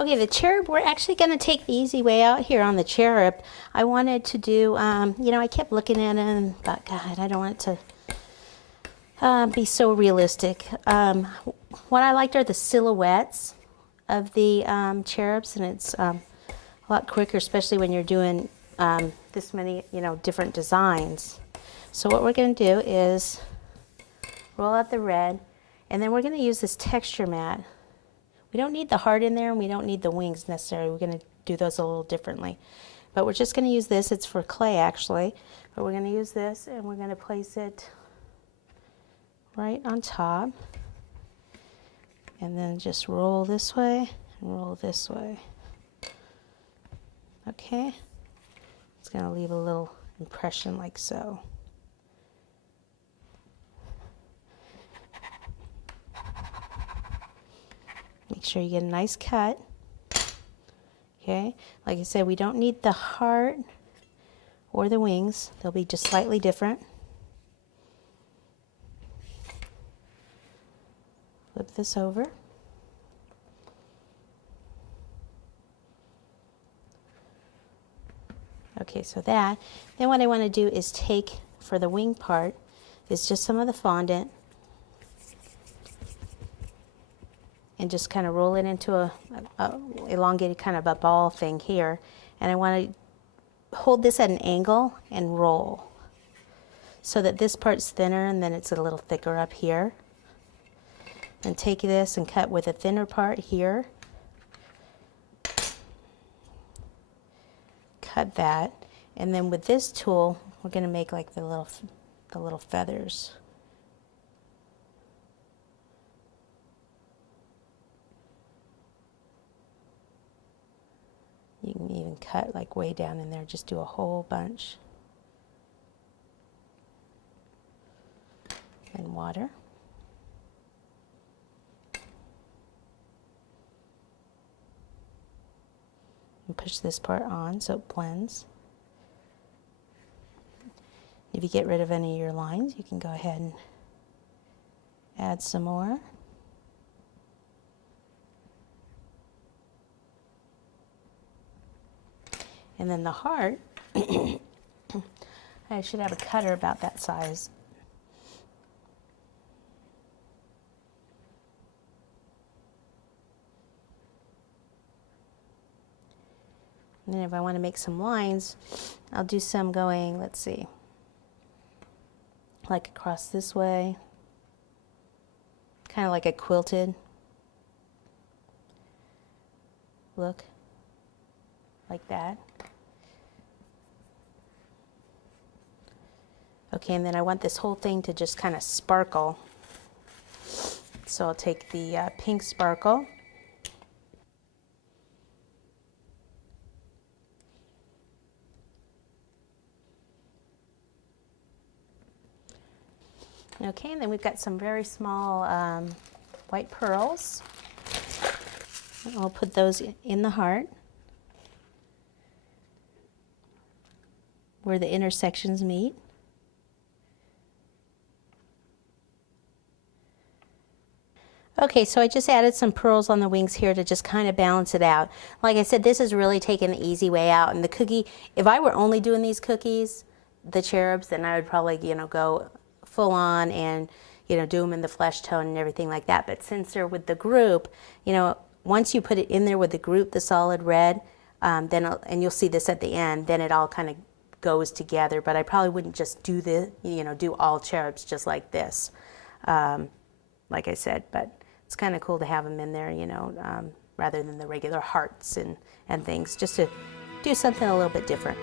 Okay, the cherub, we're actually going to take the easy way out here on the cherub. I wanted to do, you know, I kept looking at it and thought, God, I don't want it to be so realistic. What I liked are the silhouettes of the cherubs, and it's a lot quicker, especially when you're doing this many, you know, different designs. So what we're going to do is roll out the red, and then we're going to use this texture mat. We don't need the heart in there, and we don't need the wings necessarily. We're going to do those a little differently. But we're just going to use this. It's for clay, actually. But we're going to use this, and we're going to place it right on top. And then just roll this way and roll this way. Okay? It's going to leave a little impression like so. Make sure you get a nice cut. Okay, like I said, we don't need the heart or the wings. They'll be just slightly different. Flip this over. Okay, so that. Then what I want to do is take, for the wing part, is just some of the fondant and just kind of roll it into a elongated kind of a ball thing here. And I want to hold this at an angle and roll so that this part's thinner and then it's a little thicker up here. And take this and cut with a thinner part here. Cut that. And then with this tool, we're going to make like the little feathers. You can even cut like way down in there, just do a whole bunch. And water. And push this part on so it blends. If you get rid of any of your lines, you can go ahead and add some more. And then the heart, I should have a cutter about that size. And then if I want to make some lines, I'll do some going, let's see, like across this way, kind of like a quilted look, like that. Okay, and then I want this whole thing to just kind of sparkle. So I'll take the pink sparkle. Okay, and then we've got some very small white pearls. And I'll put those in the heart, where the intersections meet. Okay, so I just added some pearls on the wings here to just kind of balance it out. Like I said, this is really taking the easy way out. And the cookie, if I were only doing these cookies, the cherubs, then I would probably, you know, go full on and, you know, do them in the flesh tone and everything like that. But since they're with the group, you know, once you put it in there with the group, the solid red, then, and you'll see this at the end, then it all kind of goes together. But I probably wouldn't just do the, you know, do all cherubs just like this, like I said. But it's kind of cool to have them in there, you know, rather than the regular hearts and things, just to do something a little bit different.